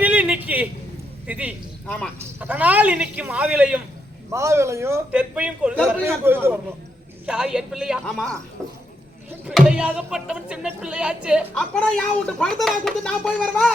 வீட்டில் இன்னைக்கு திதி. ஆமா, அதனால் இன்னைக்கு மாவிலையும் தெற்பையும் கொண்டு வரணும். யார் என் பிள்ளையா? ஆமா, பிள்ளையாகப்பட்டவன் சின்ன பிள்ளையாச்சு. அப்பதான் யா விட்டு பழுத்தரா கொடுத்து நான் போய் வரவா?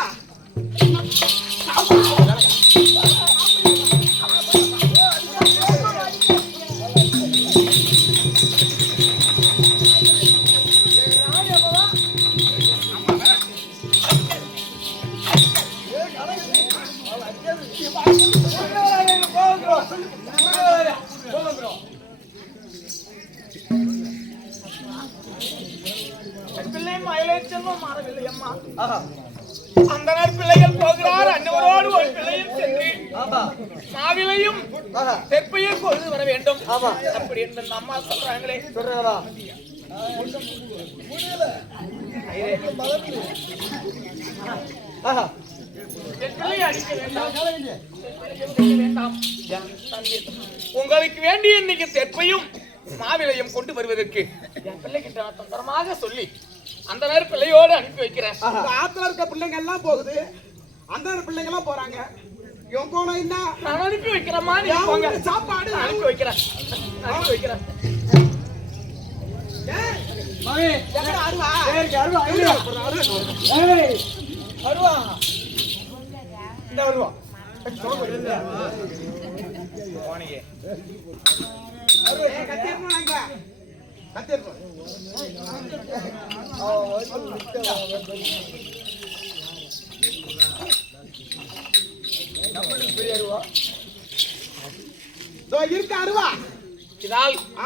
அந்த பிள்ளைகள் போகிறார். அன்னவரோடு ஒரு பிள்ளையும் சென்று மாவிலையும் தெற்பையும் கொண்டு வர வேண்டும். அப்படி என்று அம்மா சொல்றாங்களே. உங்களுக்கு வேண்டிய இன்னைக்கு தெற்பையும் மாவிலையும் கொண்டு வருவதற்கு என் பிள்ளைகிட்ட தந்திரமாக சொல்லி அந்த நேரம் பிள்ளையோடு அனுப்பி வைக்கிறேன். ஆத்துல இருக்க பிள்ளைங்க எல்லாம் போகுது, அந்த பிள்ளைங்க எல்லாம் போறாங்க. நான் அனுப்பி வைக்கிறேம்மா, சாப்பாடு அனுப்பி வைக்கிறேன்.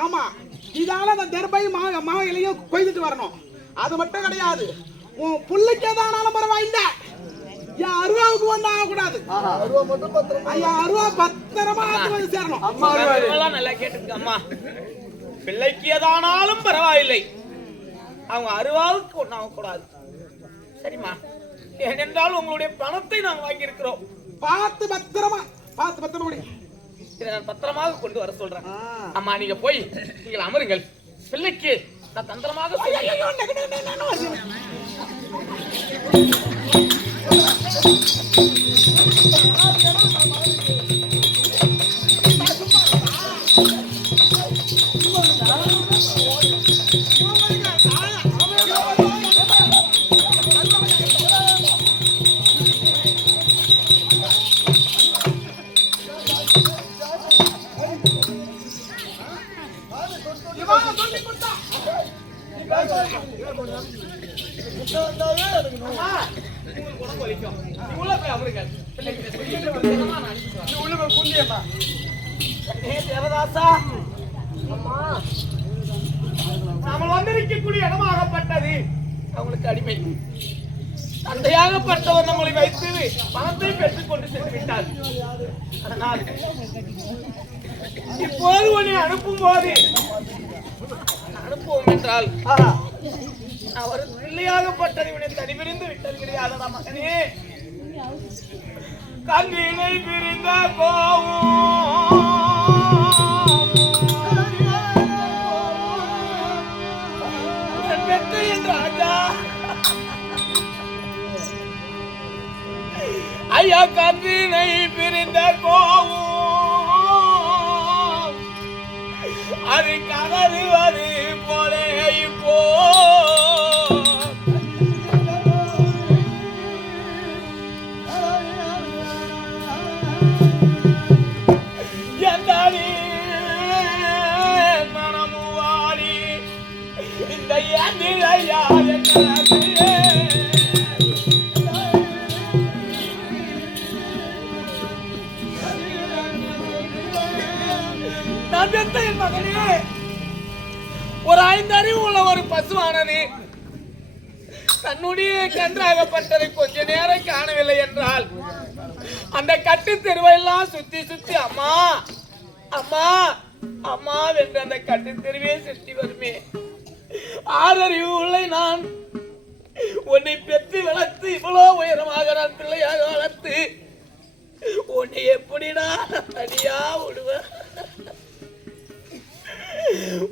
ஆமா, இதால அந்த தெற்பை மாவிலையும் கொய்துட்டு வரணும். அது மட்டும் கிடையாது, உன் பிள்ளைக்கு ஏதானாலும் பரவாயில்லை, என் அருவாவுக்கு வந்து ஆகக்கூடாது. அருவா பத்திரமா வந்து சேரணும். நல்லா கேட்டுக்க அம்மா, பிள்ளைக்கு ஏதானாலும் பரவாயில்லை, அவங்க அருவாவுக்கு ஒண்ணாக கூடாது. சரிம்மா, ஏனென்றால் உங்களுடைய பணத்தை நாங்கள் வாங்கியிருக்கிறோம். பார்த்து பத்திரமா இதை நான் பத்திரமாக கொண்டு வர சொல்றேன். அம்மா, நீங்க போய் நீங்கள் அமருங்கள். பிள்ளைக்கு நான் தந்திரமாக நாமல் வந்திருக்கக்கூடிய இடமாகப்பட்டது அவங்களுக்கு அடிமை. தந்தையாகப்பட்டவர் நம்மளை வைத்து பணத்தை பெற்றுக் கொண்டு சென்று விட்டார். அதனால் இப்போது உன்னை அனுப்பும் போது அனுப்புவோம் என்றால் அவர் பிள்ளையாகப்பட்டது இவனை தனிபிரிந்து விட்டது கிடையாதா மகனே? கண்ணினை பிரிந்த கோவம் ராஜா, ஐயா, கண்ணினை பிரிந்த கோவம் அது கதறுவது போல இப்போ மனமுவாடி இந்த எண்ணிலையா மகனே, ஒரு 5 அறிவு உள்ள ஒரு பசுவானது தன்னுடைய கன்றாகப்பட்டதை கொஞ்ச நேரம் காணவில்லை என்றால் அந்த கட்டு தெருவையெல்லாம் சுத்தி சுத்தி அம்மா அம்மா அம்மா என்று அந்த கட்டு தெருவே சுற்றி வருமே. 6 அறிவு உள்ள நான் உன்னை பெற்று வளர்த்து இவ்வளவு உயரமாக நான் பிள்ளையாக வளர்த்து உன்னை எப்படிடா தனியா விடுவேன்?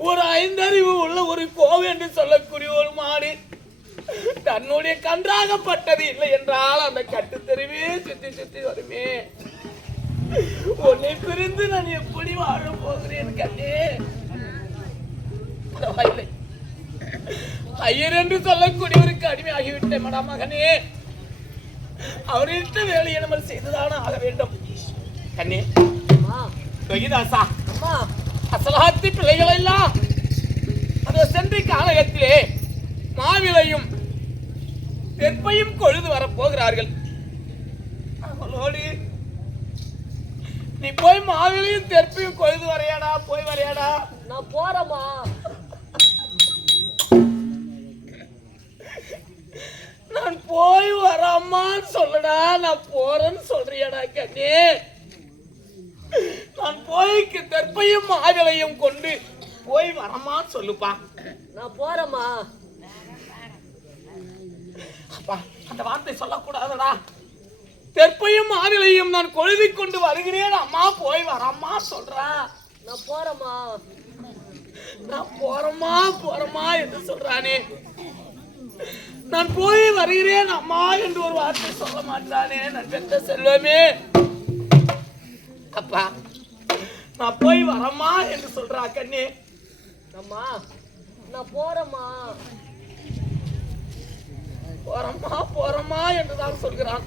ஒரு 5 அறிவு உள்ள ஒரு கோவை என்று சொல்லக்கூடிய ஒரு மாடு தன்னுடைய கன்றாகப்பட்டது இல்லை என்றால் அந்த கட்டு தெருவே சுற்றி சுத்தி சுத்தி வருமே. உன்னை பிரிந்து நான் எப்படி வாழ போகிறேன் கண்ணே. பரவாயில்லை, ஐயர் என்று சொல்லக்கூடியவருக்கு அடிமையாகிவிட்டேன் மடா மகனே. அவர்கிட்ட வேலையை நம்ம செய்துதானே ஆக வேண்டும் கண்ணே. வெகிதாசா, அசலாத்தி பிள்ளைகள் எல்லாம் அந்த சென்றி காலகத்திலே மாவிளையும் தெற்பையும் கொழுது வரப்போகிறார்கள். அவளோடு நீ போய் மாவிளையும் தெற்பையும் கொழுது வரையாடா, போய் வரையாடா. நான் போறேம்மா. நான் போய் வரம்மான்னு சொல்லடா. நான் போறேன்னு சொல்றியாடா கண்ணே. நான் போய் தெற்பையும் மாவிளையும் கொண்டு போய் வரமான்னு சொல்லுப்பா. நான் போறேம்மா. அப்பா, அந்த வார்த்தை சொல்லக்கூடாதடா. தெற்பையும் மாவிளையும் நான் கொழுதி கொண்டு வருகிறேன் அம்மா, போய் வரம்மா சொல்றா. நான் போறேம்மா. நான் போறமா போறமா என்று சொல்றானே. நான் போய் வருகிறேன் அம்மா என்று ஒரு வார்த்தை சொல்ல மாட்டானே. நான் பெற்ற செல்வமே. அப்பா, நான் போய் வரமா என்று சொல்றா கண்ணே. அம்மா, நான் போறேம்மா. போறம்மா போறம்மா என்றுதான் சொல்கிறான்.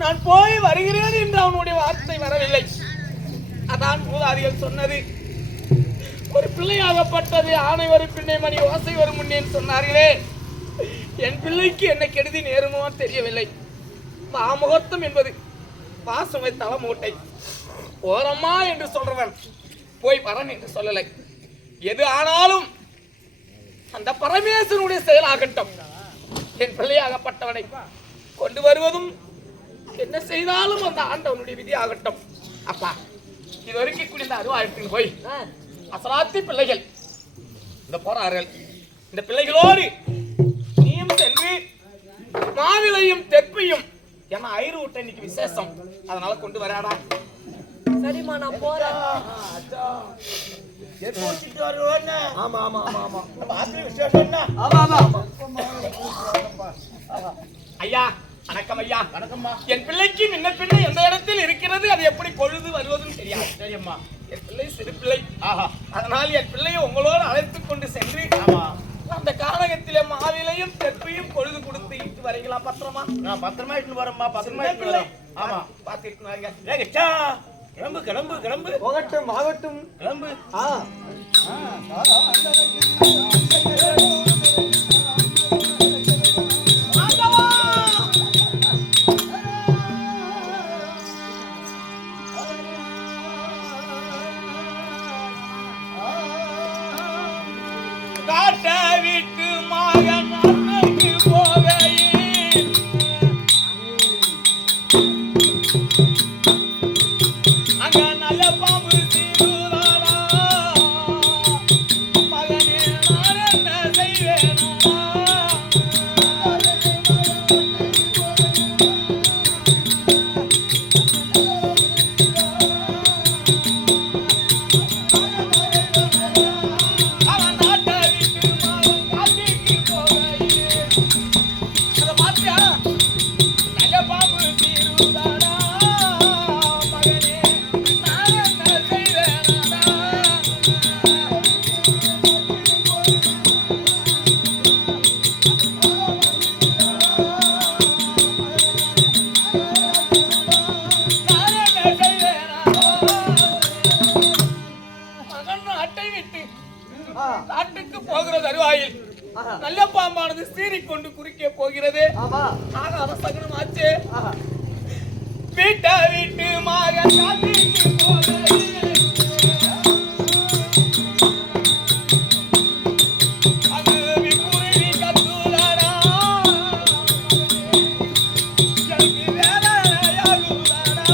நான் போய் வருகிறேன் என்று அவனுடைய வார்த்தை வரவில்லை. அதான் மூதாதிகள் சொன்னது, ஒரு பிள்ளையாகப்பட்டது ஆணை ஒரு பிள்ளை மணி ஓசை ஒரு முன்னேன்னு சொன்னார்களே. என் பிள்ளைக்கு என்ன கெடுதி நேருமோ தெரியவில்லை. மாமுகூர்த்தம் என்பது பாசமை தலைமூட்டை. போறம்மா என்று சொல்றவன் போய் வரன் என்று சொல்லலை. எது ஆனாலும் அந்த பரமேஸ்வரனுடைய செயலாகட்டும். என் பிள்ளையாகப்பட்டவனை கொண்டு வருவதும் என்ன செய்தாலும் அந்த ஆண்டவனுடைய விதி ஆகட்டும். அப்பா, இது வரைக்கும் கூடிய அருவாயத்தின் போய் அசலாத்தி பிள்ளைகள் இந்த போறார்கள். இந்த பிள்ளைகளோடு நீயும் சென்று மாவிளையும் தெற்பையும் ஏன்னா ஐரு விட்ட இன்னைக்கு விசேஷம், அதனால கொண்டு வராடா. சரிம்மா, நான் போறேன். ஆமா ஆமா ஆமா ஆமா ஐயா, வணக்கம் ஐயா. வணக்கம்மா. என் பிள்ளைக்கு முன்ன பின்ன எந்த இடத்தில் இருக்கிறது, அது எப்படி பொழுது வருவதுன்னு தெரியாது. சரியம்மா, என் பிள்ளை சிறு பிள்ளை. அதனால் என் பிள்ளையை உங்களோடு அழைத்துக் கொண்டு சென்று அந்த காலகத்திலே மாவிலையும் தெற்பையும் பொழுது கொடுத்து இட்டு வரீங்களா? பத்திரமா? பத்திரமா இட்டு வரம்மா. பத்திரமா இட்டு வரோம். ஆமா, பாத்துட்டு வாங்க. கிளம்பு கிளம்பு கிளம்பு. போகட்டும் ஆகட்டும். கிளம்பு. காட்ட விட்டு மகன் அன்னைக்கு போகையில் அங்க நல்ல பாம்பு தீருதாடா. மகனே, நான் என்ன செய்வேனா? காட்டுக்கு போகிற தருவாயில் நல்ல பாம்பானது சீறிக்கொண்டு குறுக்கே போகிறது. அவசகனம் ஆச்சு. வீட்டை விட்டு மகன் காட்டுக்கு போகையில் அது விக்குருவி கத்துதாடா. எனக்கு வேலையாகுதாடா.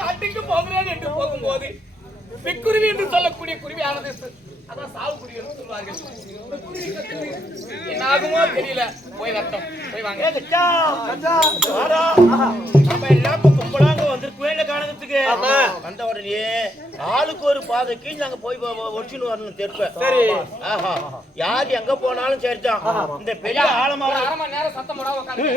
காட்டுக்கு போகிறேன் என்று போகும்போது விக்குருவி என்று சொல்லக்கூடிய குருவியானது அதான் சாவு குடிகள் சொல்வார்கள். என்ன ஆகுமோ தெரியல. போய் வரட்டும். போய் வாங்க. நம்ம எல்லாம் இப்ப கும்பலாங்க வந்திருக்கவே இல்லை காணகத்துக்கு. வந்த உடனே ஆளுக்கு ஒரு பாதைக்கு நாங்க போய் ஒடிச்சுன்னு வரணும் தெருப்ப. சரி. ஆஹா, யார் எங்க போனாலும் சரிதான். இந்த பெரிய ஆலமரம் அரை மணி நேரம் சத்தம் போடாம உட்காந்து.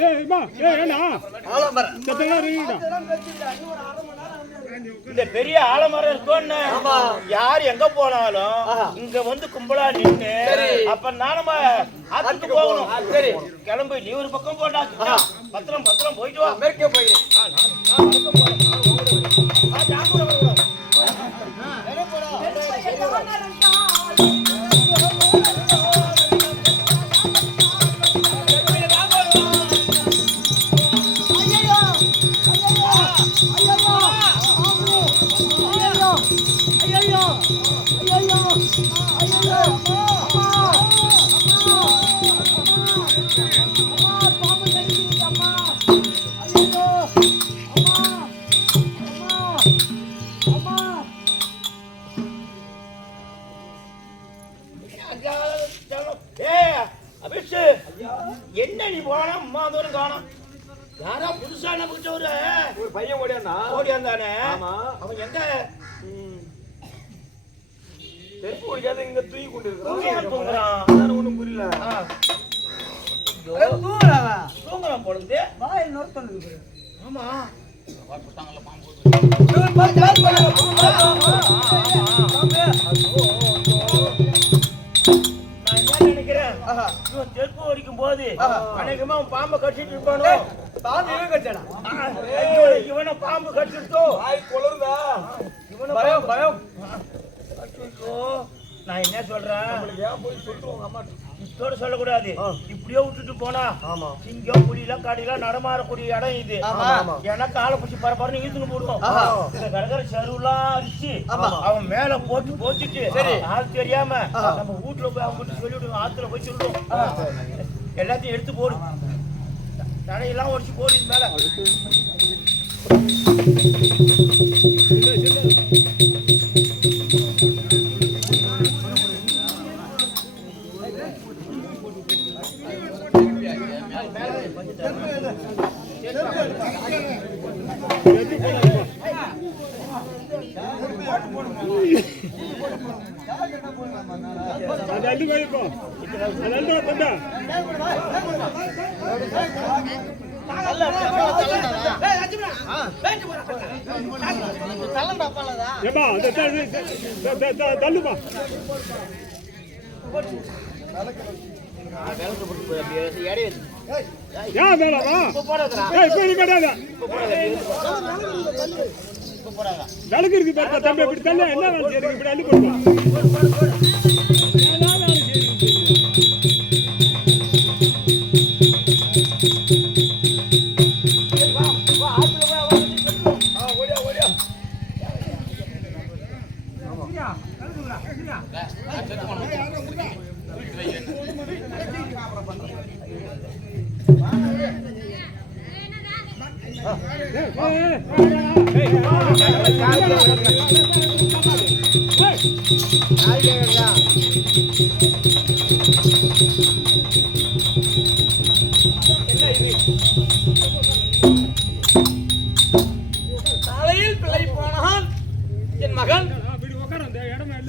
இந்த பெரிய ஆலமரம் இருக்கோன்னு யார் எங்க போனாலும் இங்க வந்து கும்பலா நின்னு அப்ப நானும் ஆத்துக்கு போகணும். சரி. கிளம்பு, நீ ஒரு பக்கம் போட்டா பத்திரம் பத்திரம் போயிட்டு வா. மேற்கே போகிறேன். என்ன நீ போனா அம்மா தூரம் காணும். யாரா புதுசா நமக்கு ஒரு பையன் ஓடியாந்தானே. அவன் எங்க தெற்கு ஓடிக்காத இங்க தூங்கி கொண்டு இருக்கிறான். தூங்குறான். ஒண்ணும் புரியல. தூங்குறான் பொழுது. ஆமா, நான் என்ன நினைக்கிறேன், இவன் தெற்கு ஓடிக்கும் போது அநேகமா அவன் பாம்பை கடிச்சிட்டு இருப்பானோ. இவனை பாம்பு கடிச்சிருத்தோ. பயம் பயம். நான் என்ன சொல்றேன், இதோட சொல்லக்கூடாது. இப்படியே விட்டுட்டு போனா சிங்கம் புலிலாம் காடிலாம் நடமாறக்கூடிய இடம் இது. ஏன்னா காலை பிடிச்சி பரபரன்னு இழுத்துன்னு போடுவோம். இந்த கடற்கரை சருவெல்லாம் அடிச்சு அவன் மேல போட்டு போச்சுட்டு ஆள் தெரியாம நம்ம வீட்டுல போய் அவங்க சொல்லிவிடுவோம். ஆத்துல போய் சொல்லுவோம், எல்லாத்தையும் எடுத்து போடு, தடையெல்லாம் ஒடிச்சு போடு இது மேல. தள்ளுமா விளக்கு இருக்கு பாருங்க தம்பி. இப்படி தள்ள என்ன வேலை செய்யுங்க, இப்படி அள்ளி போடுவோம். தலையில் பிள்ளை போனான் என் மகன்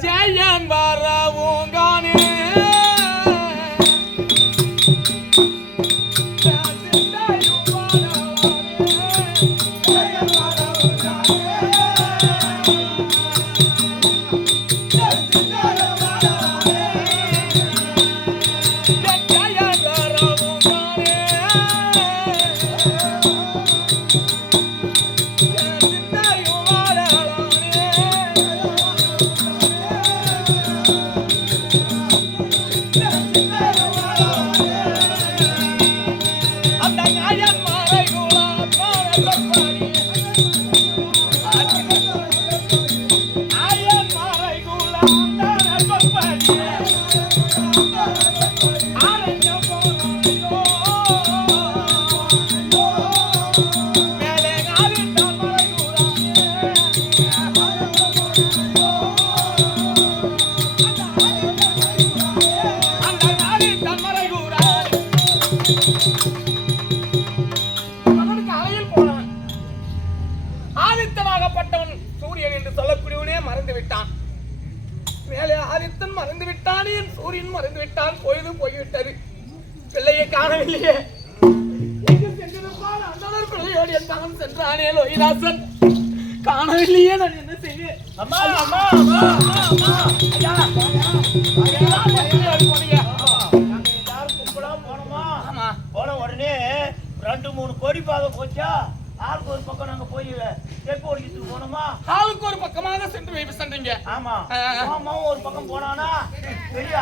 ஜெயன் வரவோங்கானே. மறைந்து விட்டான், என் சூரியன் மறைந்து விட்டான், பொழுதும் போய்விட்டது. பிள்ளையை காணவில்லையே. எங்கு சென்றிருப்பான்? அண்ணனர் பிள்ளையோடு என் மகன் சென்றானே லோகிதாசன். காணவில்லையே, நான் என்ன செய்வேன்? அம்மா அம்மா அம்மா அம்மா அம்மா ஐயா எல்லாரும் கும்பலா போனோமா? ஆமா. போன உடனே 2-3 கோடி பாகம் போச்சா? ஆளுக்கு ஒரு பக்கம் நாங்க போய் தெற்கு ஓடிக்கிட்டு போனோமா? ஆளுக்கு ஒரு பக்கமாக சென்று சென்றீங்க. ஆமா. அம்மாவும் ஒரு பக்கம் போனானா பெரிய